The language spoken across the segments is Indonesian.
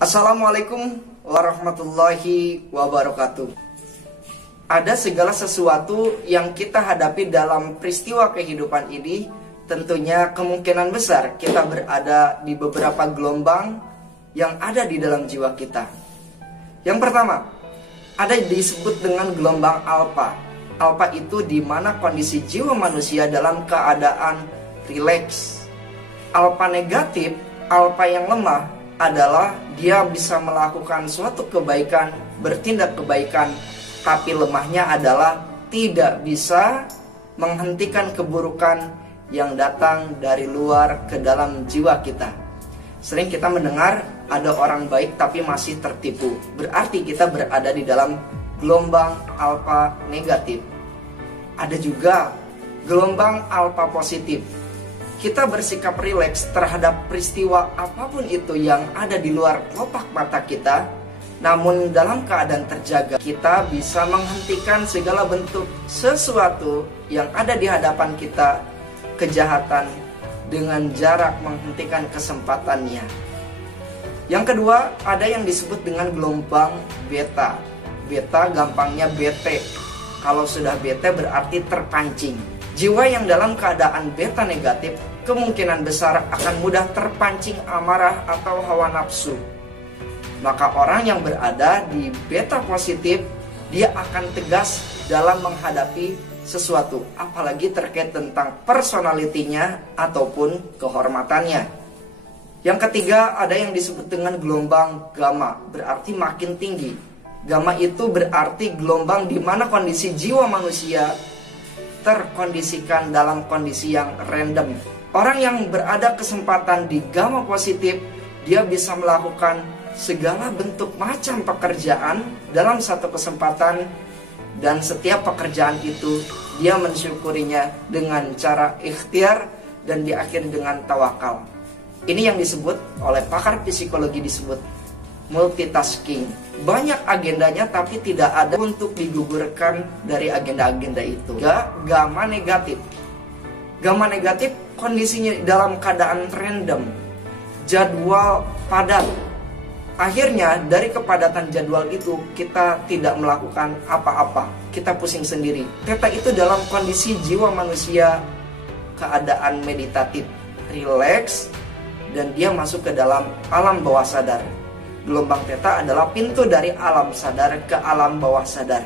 Assalamualaikum warahmatullahi wabarakatuh. Ada segala sesuatu yang kita hadapi dalam peristiwa kehidupan ini, tentunya kemungkinan besar kita berada di beberapa gelombang yang ada di dalam jiwa kita. Yang pertama, ada disebut dengan gelombang alfa. Alfa itu di mana kondisi jiwa manusia dalam keadaan rileks. Alfa negatif, alfa yang lemah adalah dia bisa melakukan suatu kebaikan, bertindak kebaikan, tapi lemahnya adalah tidak bisa menghentikan keburukan yang datang dari luar ke dalam jiwa kita. Sering kita mendengar ada orang baik tapi masih tertipu. Berarti kita berada di dalam gelombang alfa negatif. Ada juga gelombang alfa positif. Kita bersikap rileks terhadap peristiwa apapun itu yang ada di luar kelopak mata kita. Namun dalam keadaan terjaga, kita bisa menghentikan segala bentuk sesuatu yang ada di hadapan kita, kejahatan, dengan jarak menghentikan kesempatannya. Yang kedua, ada yang disebut dengan gelombang beta. Beta gampangnya bete. Kalau sudah bete berarti terpancing. Jiwa yang dalam keadaan beta negatif kemungkinan besar akan mudah terpancing amarah atau hawa nafsu. Maka orang yang berada di beta positif, dia akan tegas dalam menghadapi sesuatu, apalagi terkait tentang personalitinya ataupun kehormatannya. Yang ketiga, ada yang disebut dengan gelombang gamma, berarti makin tinggi. Gamma itu berarti gelombang di mana kondisi jiwa manusia terkondisikan dalam kondisi yang random. Orang yang berada kesempatan di gamma positif, dia bisa melakukan segala bentuk macam pekerjaan dalam satu kesempatan, dan setiap pekerjaan itu dia mensyukurinya dengan cara ikhtiar dan diakhiri dengan tawakal. Ini yang disebut oleh pakar psikologi disebut multitasking. Banyak agendanya tapi tidak ada untuk digugurkan dari agenda-agenda itu. Gamma negatif. Gamma negatif kondisinya dalam keadaan random, jadwal padat. Akhirnya dari kepadatan jadwal itu kita tidak melakukan apa-apa, kita pusing sendiri. Theta itu dalam kondisi jiwa manusia keadaan meditatif, rileks, dan dia masuk ke dalam alam bawah sadar. Gelombang theta adalah pintu dari alam sadar ke alam bawah sadar.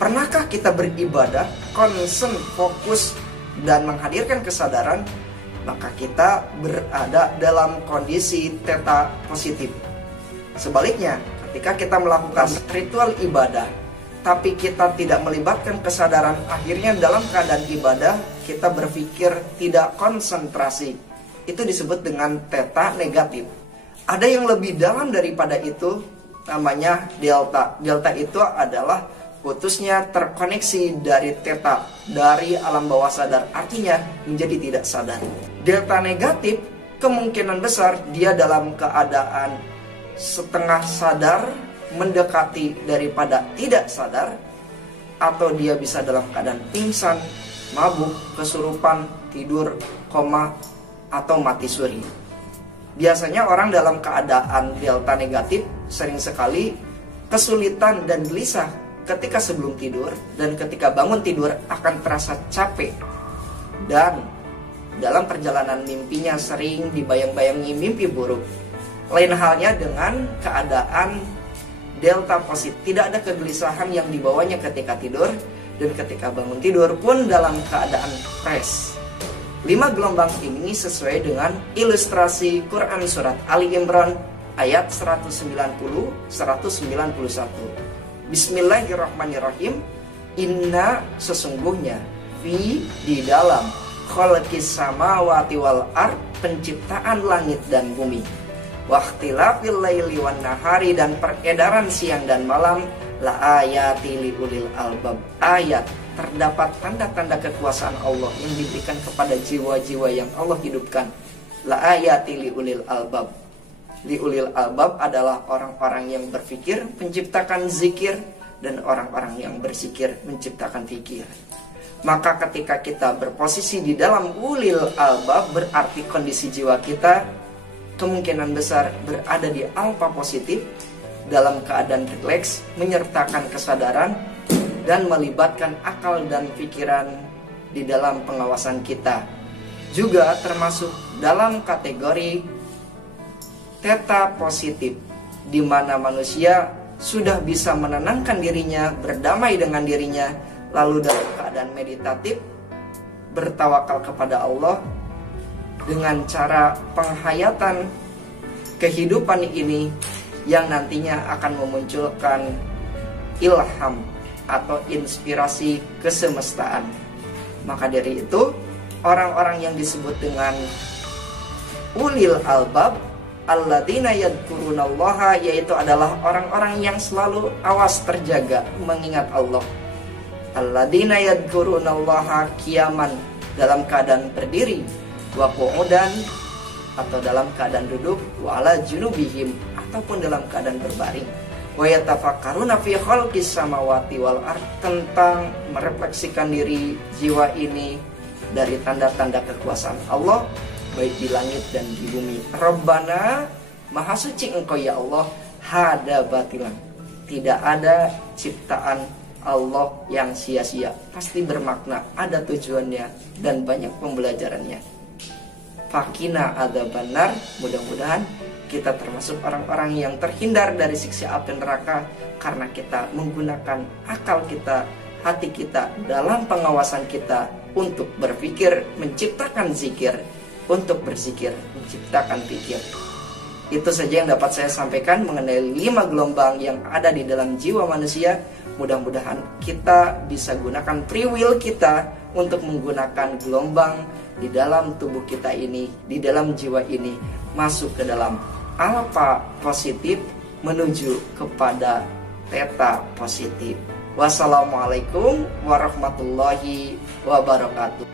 Pernahkah kita beribadah, concern, fokus, dan menghadirkan kesadaran? Maka kita berada dalam kondisi theta positif. Sebaliknya, ketika kita melakukan ritual ibadah, tapi kita tidak melibatkan kesadaran, akhirnya dalam keadaan ibadah, kita berpikir tidak konsentrasi. Itu disebut dengan theta negatif. Ada yang lebih dalam daripada itu, namanya delta. Delta itu adalah putusnya terkoneksi dari theta, dari alam bawah sadar, artinya menjadi tidak sadar. Delta negatif, kemungkinan besar dia dalam keadaan setengah sadar, mendekati daripada tidak sadar, atau dia bisa dalam keadaan pingsan, mabuk, kesurupan, tidur, koma, atau mati suri. Biasanya orang dalam keadaan delta negatif sering sekali kesulitan dan gelisah ketika sebelum tidur, dan ketika bangun tidur akan terasa capek, dan dalam perjalanan mimpinya sering dibayang-bayangi mimpi buruk. Lain halnya dengan keadaan delta positif, tidak ada kegelisahan yang dibawanya ketika tidur, dan ketika bangun tidur pun dalam keadaan fresh. 5 gelombang ini sesuai dengan ilustrasi Quran surat Ali Imran ayat 190-191. Bismillahirrahmanirrahim. Inna, sesungguhnya, di dalam khalqis samawati wal ard, penciptaan langit dan bumi, waqtilafil laili wan nahari, dan peredaran siang dan malam, la ayati liulil albab, ayat, terdapat tanda-tanda kekuasaan Allah yang diberikan kepada jiwa-jiwa yang Allah hidupkan. La ayati liulil albab. Liulil albab adalah orang-orang yang berpikir menciptakan zikir, dan orang-orang yang berzikir menciptakan fikir. Maka ketika kita berposisi di dalam ulil albab, berarti kondisi jiwa kita kemungkinan besar berada di alfa positif dalam keadaan rileks, menyertakan kesadaran dan melibatkan akal dan pikiran di dalam pengawasan kita. Juga termasuk dalam kategori theta positif, di mana manusia sudah bisa menenangkan dirinya, berdamai dengan dirinya, lalu dalam keadaan meditatif bertawakal kepada Allah dengan cara penghayatan kehidupan ini yang nantinya akan memunculkan ilham atau inspirasi kesemestaan. Maka dari itu, orang-orang yang disebut dengan ulil albab alladzina yadhkurunallaha, yaitu adalah orang-orang yang selalu awas terjaga mengingat Allah. Alladzina yadhkurunallaha qiyaman, dalam keadaan berdiri, wa qu'udan, atau dalam keadaan duduk, wa ala junubihim, ataupun dalam keadaan berbaring, wa yatafakkaruna fi khalqis samawati wal ard, tentang merefleksikan diri jiwa ini dari tanda-tanda kekuasaan Allah baik di langit dan di bumi. Rabbana, maha suci Engkau ya Allah, hada batilan, tidak ada ciptaan Allah yang sia-sia, pasti bermakna, ada tujuannya dan banyak pembelajarannya. Fakina adzabannar, mudah-mudahan kita termasuk orang-orang yang terhindar dari siksa api neraka karena kita menggunakan akal kita, hati kita dalam pengawasan kita untuk berpikir, menciptakan zikir, untuk berzikir, menciptakan pikir. Itu saja yang dapat saya sampaikan mengenai 5 gelombang yang ada di dalam jiwa manusia. Mudah-mudahan kita bisa gunakan free will kita untuk menggunakan gelombang di dalam tubuh kita ini, di dalam jiwa ini, masuk ke dalam alfa positif menuju kepada theta positif. Wassalamualaikum warahmatullahi wabarakatuh.